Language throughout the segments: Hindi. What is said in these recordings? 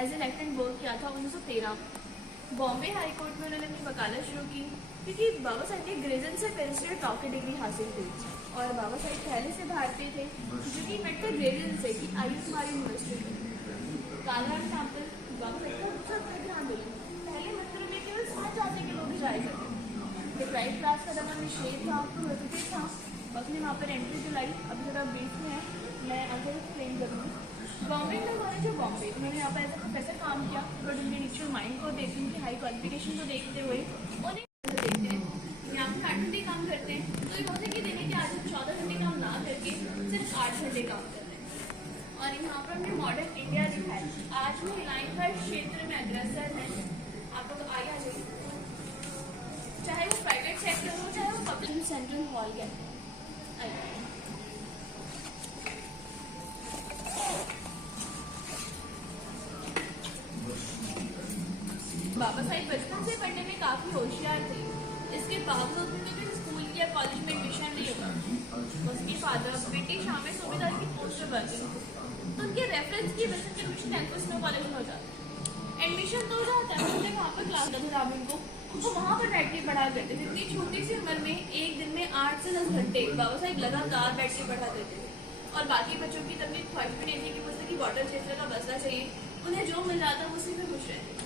एज ए लेफ्टिनेंट वर्क किया था 1913। बॉम्बे हाई कोर्ट में उन्होंने अपनी वकालत शुरू की क्योंकि बाबा साहब की ग्रेजन से बैरिस्टर टॉप की डिग्री हासिल की और बाबा साहब पहले से भारतीय थे जो कि मेडिकल ग्रेजन से कि आयुष कुमार यूनिवर्सिटी में कालरान टेम्पल बाबा साहब का दूसरा ध्यान दिया। पहले मंदिरों में केवल 7 जाति के लोग ही जाए करते थे। डिप्राइव क्लास का दमन निषेध था, प्रोहिबिटेड था। उसने वहाँ पर एंट्री दिलाई। अभी थोड़ा ब्रीफ में है, मैं आगे एक्सप्लेन करूँगी। बॉम्बे में हमारे जो बॉम्बे उन्होंने यहाँ पर एज ए प्रोफेसर काम किया, बट उनके नेचुरल माइंड को देखते उनकी हाई क्वालिफिकेशन को देखते हुए उन्हें देखते हैं यहाँ पर 8 घंटे काम करते हैं। तो ये होते कि दिन के आज 14 घंटे काम ना करके सिर्फ 8 घंटे काम करते हैं। और यहाँ पर हमने मॉडर्न इंडिया दिखाया। आज महिलाएं हर क्षेत्र में अग्रसर हैं। आप लोग आगे आ जाइए, चाहे वो प्राइवेट सेक्टर हो चाहे वो पब्लिक। सेंट्रल हॉल है। बाबा साहब बचपन से पढ़ने में काफी होशियार थे। इसके बावजूद उनके भी स्कूल या कॉलेज में एडमिशन नहीं हुआ। उसके फादर ब्रिटिश आर्मी सूबेदार की पोस्ट पर भर्ती थे, तो उनके रेफरेंस की वजह से एडमिशन कैंपस कॉलेज में हो जाता है। एडमिशन तो हो जाता है, उन्होंने वहाँ पर क्लास रामिन को वो वहाँ पर बैठ के पढ़ा करते थे। इतनी छोटी सी उम्र में एक दिन में 8 से 10 घंटे बाबा साहब लगातार बैठ के पढ़ा करते थे। और बाकी बच्चों की तब ख्वाहिश भी नहीं थी कि मुझे कि वाटर क्षेत्र का बसना चाहिए, उन्हें जो मिल जाता उसी में खुश रहते।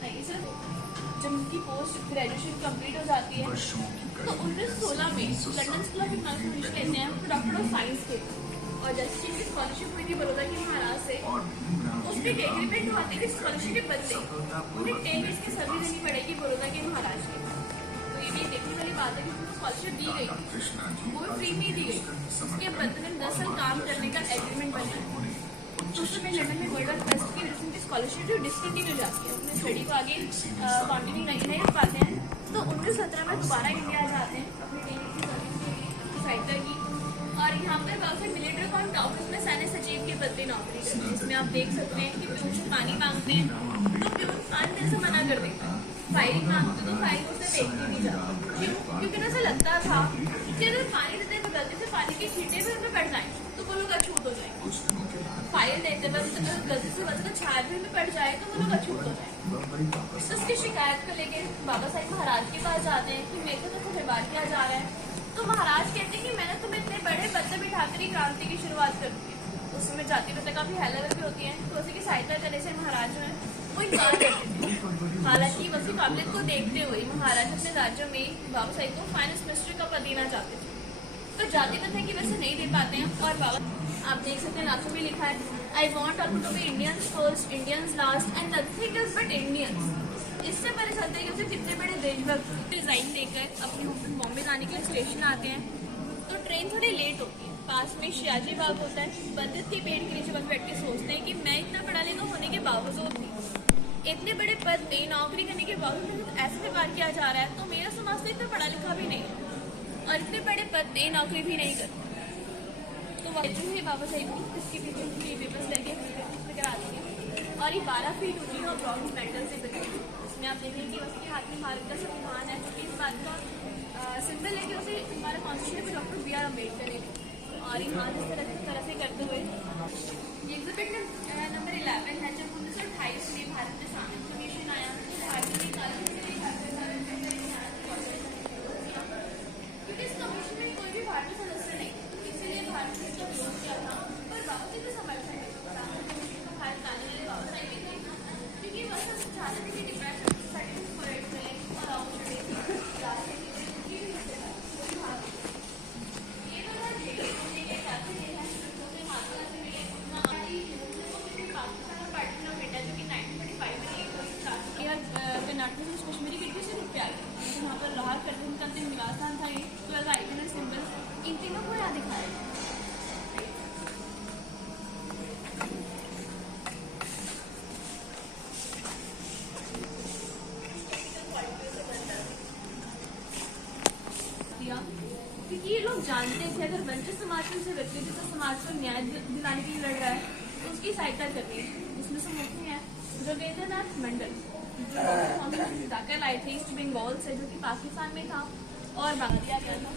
नहीं सर, जब उनकी पोस्ट ग्रेजुएशन कंप्लीट हो जाती है तो 1916 में लंदन स्कूल ऑफ इकोनॉमिक्स लेते हैं तो डॉक्टर ऑफ साइंस के। और जैसे उनकी स्कॉलरशिप हुई थी बड़ौदा के महाराज से, उसमें एक एग्रीमेंट हुआ था कि स्कॉलरशिप के बदले उन्हें 10 ईयर्स की सर्विस देनी पड़ेगी बड़ौदा के महाराज की। तो ये भी देखने वाली बात है कि उनको स्कॉलरशिप दी गई, वो फ्री में दी गई। उसके बदले में 10 साल काम करने का एग्रीमेंट बना। तो उस समय लंदन में वर्ल्ड फेस्ट की वजह से स्कॉलरशिप जो डिसकंटिन्यू हो जाती है, अपने स्टडी को आगे कंटिन्यू नहीं रख पाते हैं। तो 1917 में दोबारा इंडिया आ जाते हैं अपनी ट्रेनिंग की सर्विस के लिए सहायता की। और यहाँ पर बहुत से मिलिट्री काउंट ऑफिस में सैन्य सचिव के बदले नौकरी करते हैं, जिसमें आप देख सकते हैं कि प्यून पानी मांगते हैं तो प्यून पानी देने से मना कर देता है। फाइल मांगते तो फाइल उसे देखने नहीं जाता। क्यों? क्योंकि उन्हें लगता था कि अगर पानी देते तो गलती से पानी के छींटे भी उनमें पड़ जाए तो वो लोग अछूत हो जाएंगे। फाइल देते वक्त गलती से बस छाया भी में पड़ जाए तो वो लोग अछूत हो जाए। तो उसकी शिकायत को लेकर बाबा साहब महाराज के पास जाते हैं कि मेरे को तो व्यवहार किया जा रहा है। तो महाराज कहते हैं कि मैंने तुम्हें इतने बड़े पद से बिठाकर ही क्रांति की शुरुआत कर दी। उस समय जाति प्रथा काफी हाई लेवल पे होती है, तो उसी की सहायता करने से महाराज जो है वो इनकार करते थे। हालांकि उसकी काबिलियत को देखते हुए महाराज अपने राज्यों में बाबा साहब को फाइनेंस मिनिस्टर का पद देना चाहते थे, तो जाति प्रथा की वजह से नहीं दे पाते हैं। और बाबा आप देख सकते हैं लाखों में लिखा है, I want all to be Indians first, Indians last and nothing is but Indians. इससे पता चलता है कि उसे कितने बड़े देशभक्त डिजाइन देकर अपने होटल बॉम्बे जाने के लिए स्टेशन आते हैं। तो ट्रेन थोड़ी लेट होती है। पास में शिवाजी बाग होता है। बंदित के पेड़ के नीचे वक्त बैठ के सोचते हैं कि मैं इतना पढ़ा लिखा होने के बावजूद भी, इतने बड़े पद पे नौकरी करने के बावजूद ऐसे व्यवहार किया जा रहा है, तो मेरा समाज तो इतना पढ़ा लिखा भी नहीं है और इतने बड़े पद पे नौकरी भी नहीं करती। तो वह जो है बाबा साहब इसके पीछे पेपर्स लगे वगैरह आती है। और ये 12 फीट ऊंची और ब्रॉन्ज मेटल से बनी है। इसमें आप देखेंगे कि उसके हाथ में भारत का संविधान है, जो कि इस बात का सिंबल है कि उसे हमारा constitution doctor B R Ambedkar ने। और यहाँ इस तरह से करते हुए एग्जिबिट नंबर 11 है, जब 1928 में भारत में शामिल कमीशन आया भारतीय क्योंकि इस कमीशन में कोई भी भारतीय सदस्य नहीं, इसलिए भारत ने इसका विरोध किया था। पर बाबा जी को समर्थन है भारत आने वाले बाबा साहब थे, क्योंकि वह सब चाहते थे कि डिप्रेशन सोसाइटी को राइट मिले और कश्मीरी किट से रुपये आ गए। तो वहाँ पर राहत करते उनका अंतिम निवास स्थान था। ये तो एज आइकन सिंबल इन तीनों को यहाँ दिखाया। क्योंकि ये लोग जानते थे अगर वंचित समाज से व्यक्ति तो समाज को न्याय दिलाने के लिए लड़ रहा है तो उसकी सहायता करनी है। उसमें से मुख्य है जोगेंद्रनाथ मंडल, जो जाकर लाए थे ईस्ट बंगाल से, जो कि पाकिस्तान में था और भाग दिया गया था।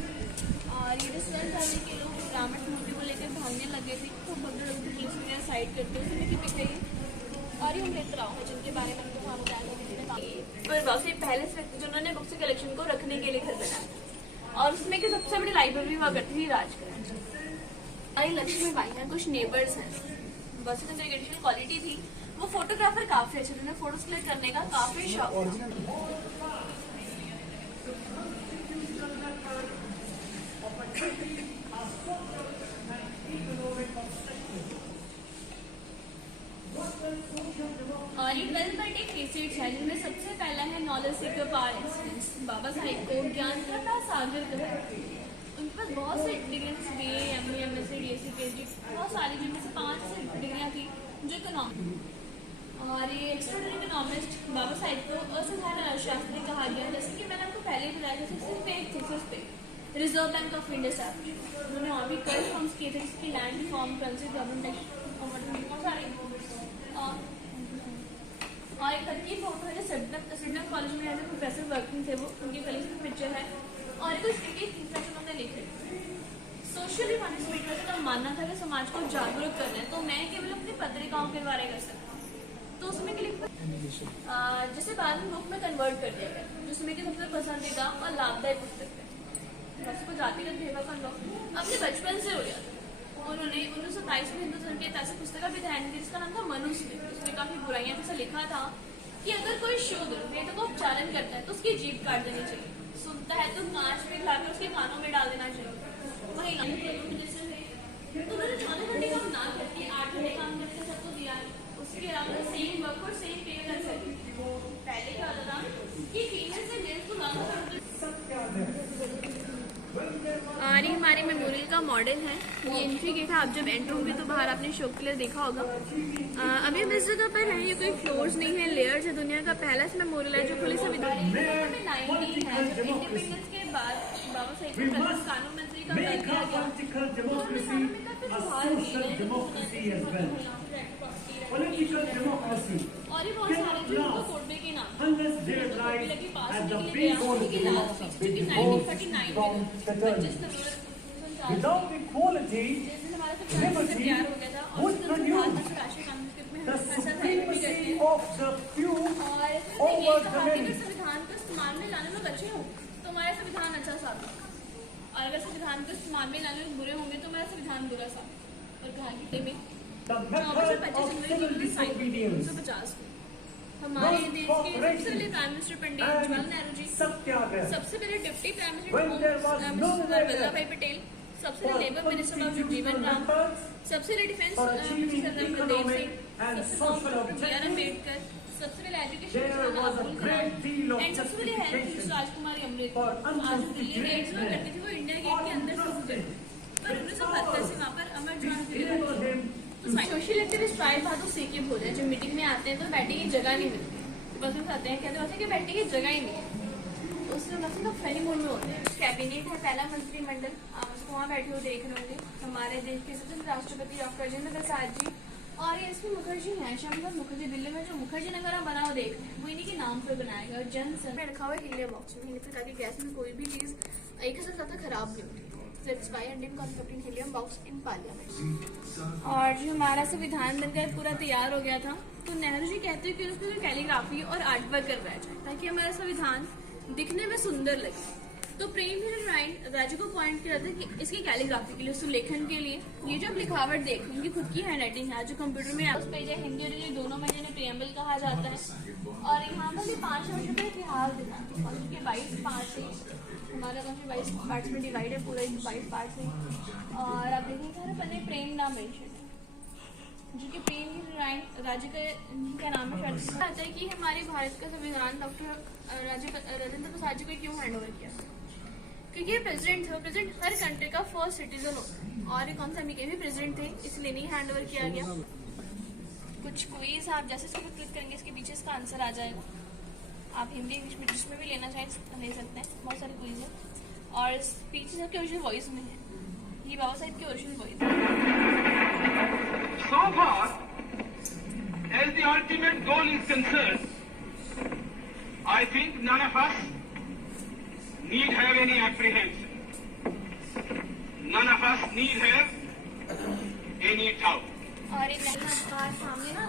और ये डिस्टेंस करने के लोग ब्राह्मण मूर्ति को लेकर भागने लगे थे, तो भगदड़ पुलिस वगैरह साइड करते हुए पिक गई। और हम मित्र हैं जिनके बारे में हमको वहाँ बताया था पर बाबा पहले से जिन्होंने बुक्स कलेक्शन को रखने के लिए घर बनाया और उसमें की सबसे बड़ी लाइब्रेरी हुआ करती थी राजगढ़। हमारी लक्ष्मी बाई हैं, कुछ नेबर्स हैं, बस इतनी एजुकेशनल क्वालिटी थी। वो फोटोग्राफर काफी अच्छे थे, उन्हें फोटोज क्लिक करने का काफी शौक था। और ये 12 पर एक रिसर्च है जिनमें सबसे पहला है नॉलेज सीकर पार इंस्टेंस। बाबा साहिब को ज्ञान का सागर कहते हैं। उनके पास बहुत से degrees BA, MA, MSc, DSc, PhD बहुत सारी, जिनमें से 5 डिग्रियाँ थी जो इकोनॉमिक। और ये एक्सट्राऑर्डिनरी इकोनॉमिस्ट बाबा साहिब को असाधारण अर्थशास्त्री कहा गया, जैसे कि मैंने आपको पहले ही बताया था। सिर्फ एक थीसिस पे रिजर्व बैंक ऑफ इंडिया से उन्होंने और भी कई फॉर्म्स किए थे, जिसकी लैंड रिफॉर्म, करेंसी, गवर्नमेंट बहुत सारे। और एक की फोटो है जो सिडनम कॉलेज में एज प्रोफेसर वर्किंग थे, वो उनके कलीग की पिक्चर है। और कुछ इंप्रेशन उन्होंने लिखे सोशली पार्टिसिपेट का मानना था कि समाज को जागरूक करना है, तो मैं केवल अपनी पत्रिकाओं के द्वारा कर सकता हूँ। तो उसमें के लिए जिसे बाद में बुक में कन्वर्ट कर दिया गया, जिसमें कि सबसे पसंदीदा और लाभदायक पुस्तक है। बस को जातिगत भेदभाव का अपने बचपन से हो गया था। उन्होंने 1927 में हिंदू धर्म की एक ऐसी पुस्तक का भी ध्यान दिया जिसका नाम था मनुस्मृति। उसमें काफी बुराइयां जैसा लिखा था कि अगर कोई शूद्र वेदों का उपचारण करता है तो उसकी जीभ काट देनी चाहिए, सुनता है तो कांच में लाकर उसके कानों में डाल देना चाहिए। वही तो उन्होंने 4 घंटे काम ना करके 8 घंटे काम करके सबको दिया। उसके अलावा सेम वर्क और सेम पे कर सकते। पहले क्या होता था कि फीमेल से मेल को और ये हमारे मेमोरियल का मॉडल है। ये एंट्री गेट है, आप जब एंटर होंगे तो बाहर आपने शो के लिए देखा होगा। अभी हम इस जगह पर हैं, ये कोई फ्लोर्स नहीं है, लेयर्स है। दुनिया का पहला मेमोरियल है जो खुली संविधान में 90 है। जब इंडिपेंडेंस के बाद बाबा साहिब को प्रथम कानून मंत्री का दर्जा दिया गया, तो उन्होंने कानून में काफी सुधार किए और ये बहुत सारे थे उनको कोटबे के नाम लगी पास होने के लिए की लास्ट क्योंकि 1949 में 25 नवंबर हमारा सब तैयार हो गया था और उसके बाद राष्ट्रीय कानून में ऐसा था भी करते हैं। और ये कहा कि अगर संविधान को इस्तेमाल में लाने में अच्छे हो तो हमारा संविधान अच्छा साबित, और अगर संविधान को इस्तेमाल में लाने में बुरे होंगे तो हमारा संविधान बुरा साबित। और कहा कि में 1950 हमारे देश के सबसे पहले प्राइम मिनिस्टर पंडित जवाहरलाल नेहरू जी, सबसे पहले डिप्टी प्राइम मिनिस्टर वल्लभ भाई पटेल, सबसे पहले लेबर मिनिस्टर डॉक्टर जीवन राम, सबसे पहले डिफेंस मिनिस्टर सरदार बलदेव सिंह, सबसे अम्बेडकर, सबसे पहले education minister Abdul Kalam and सबसे पहले हेल्थ मिनिस्टर राजकुमारी अमृत। आज दिल्ली गेट्स हुआ करती थी वो इंडिया गेट के अंदर से गुजरे, पर 1972 से वहाँ पर अमर जवान सोशल एक्टिविस्ट ट्राइब बहादुर सीके बोल रहे हैं। जब मीटिंग में आते हैं तो बैठने की जगह नहीं मिलती, तो बस में आते हैं कहते हैं कि बैठने की जगह ही नहीं है। उसमें बस तो फनी मूड में होते हैं। कैबिनेट है, पहला मंत्रिमंडल, आप उसको वहाँ बैठे हुए देख रहे होंगे। हमारे देश के सबसे राष्ट्रपति डॉक्टर राजेंद्र प्रसाद जी, और ये इसमें मुखर्जी हैं, श्यामा मुखर्जी। दिल्ली में जो मुखर्जी नगर बना वो देख रहे हैं, वो इन्हीं के नाम पर बनाएगा। और जनसन में रखा हुआ है हीलियम बॉक्स में, हीलियम ताकि गैस में कोई भी चीज एक से ज्यादा खराब नहीं होती। Helium box in parliament. और जो हमारा संविधान बनकर पूरा तैयार हो गया था, तो नेहरू जी कहते हैं कि उसमें कैलीग्राफी और आर्ट वर्क करवाया जाए ताकि हमारा संविधान दिखने में सुंदर लगे। तो प्रेम राय को पॉइंट किया था कि इसकी कैलीग्राफी के लिए, सुलेखन के लिए। ये जो लिखावट देख रहे हैं खुद की हैंड राइटिंग है, जो कंप्यूटर में उस पेज है, हिंदी और इंग्लिश दोनों में जिन्हें प्रियम्बल कहा जाता है। और यहाँ पर 5 वर्षों का इतिहास देना, और उसके 22 पार्ट है। हमारा कौन से 22 पार्ट्स में डिवाइड है, पूरा 22 पार्ट्स है। और आप देखेंगे हर पन्ने प्रेम नाम मेंशन है, जो कि प्रेम की राज्य का नाम है। शायद आता है कि हमारे भारत का संविधान डॉक्टर राजेंद्र प्रसाद जी को क्यों हैंड ओवर किया, क्योंकि ये प्रेसिडेंट थे। प्रेसिडेंट हर कंट्री का फर्स्ट सिटीजन होता है, और कौन सा अमेरिका भी प्रेसिडेंट थे, इसलिए नहीं हैंड ओवर किया गया। कुछ क्विज आप जैसे इसको क्लिक करेंगे इसके पीछे इसका आंसर आ जाएगा। आप हिंदी इंग्लिश में जिसमें भी लेना चाहें ले सकते हैं, बहुत सारे क्विज है। और स्पीच सबके ओरिजिनल वॉइस में है, ये बाबा साहिब की ओरिजिनल वॉइस है। So far, as the ultimate goal is concerned, I think none of us need have any apprehension. None of us need have any doubt. और एक सामने ना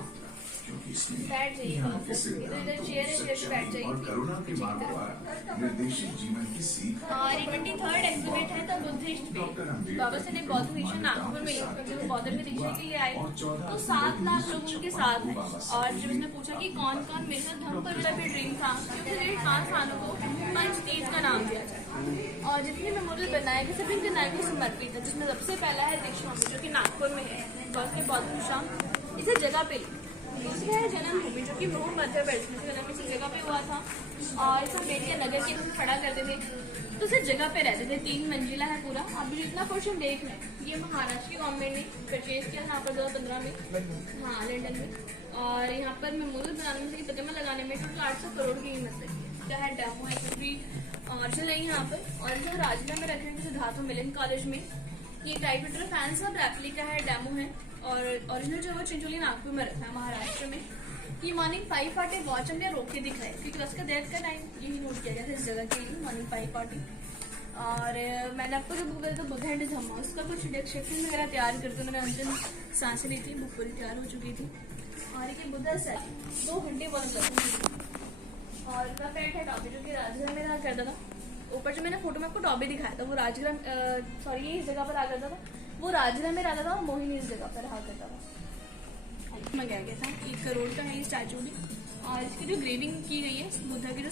इसलिए बैठ जाइए यहाँ वहाँ के पर। इधर सिद्धांत चेयर है, चेयर पे बैठ जाइए। और करुणा के मार्ग द्वारा निर्देशित जीवन की सीख और 23rd एग्जिबिट है द बुद्धिस्ट पे। बाबा साहब ने बौद्ध मिशन नागपुर में जब वो बौद्ध में दीक्षा के लिए आए तो 7 लाख लोग उनके साथ हैं। और जब उसने पूछा कि कौन कौन मेरे साथ धर्म पर मेरा भी ड्रीम था क्योंकि मेरे 5 सालों को पंचतीर्थ का नाम दिया जाए और जितने मेमोरियल बनाए गए सभी उनके नाम को समर्पित है, जिसमें सबसे पहला है दीक्षा जो कि नागपुर में है बौद्ध मिशन। इसे जगह पे दूसरी है जन्मभूमि जो कि महू मध्य प्रदेश में जन्म इसी जगह पे हुआ था और इसे अम्बेडकर नगर के हम खड़ा करते थे तो इसे जगह पे रहते थे। 3 मंजिला है पूरा। अब जितना पोर्शन देख लें ये महाराष्ट्र की गवर्नमेंट ने परचेज किया यहाँ पर 2015 में, हाँ लंदन में। और यहाँ पर मेमोरियल बनाने में प्रतिमा लगाने में टोटल 800 करोड़ की कीमत है। क्या है डेमो है भी ऑरिजिनल नहीं यहाँ पर। और जो राजगढ़ में रखे हैं सिद्धार्थ मिलन कॉलेज में ये टाइपराइटर फैंस का रेप्लिका है, डेमो है। और ओरिजिनल जो वो चिंचोली नागपुर में रखा है महाराष्ट्र में। ये मॉर्निंग 5:40 वॉच हमने रोक के दिखाई क्योंकि उसका डेथ का टाइम यही नोट किया गया था इस जगह के लिए मॉर्निंग 5:40। और मैंने आपको जो बुक दिया था बुद्ध एंड धम्मा उसका कुछ डिस्क्रिप्शन वगैरह तैयार करके मैंने अंतिम सांसें ली थी, बुक पूरी तैयार हो चुकी थी। और ये बुद्धा सेट 2 घंटे बहुत लगते। और इनका पेट है टॉबी जो कि राजगृह में रहा करता था। ऊपर जो मैंने फोटो में आपको टॉबी दिखाया था वो राजगृह सॉरी ये इस जगह पर रहा करता था, वो राजगृह में रहता था और मोहिनी इस जगह पर रहा करता था। मंगाया गया था 1 करोड़ का है ये स्टैचू भी। और इसकी जो ग्रेविंग की गई है बुद्धा की जो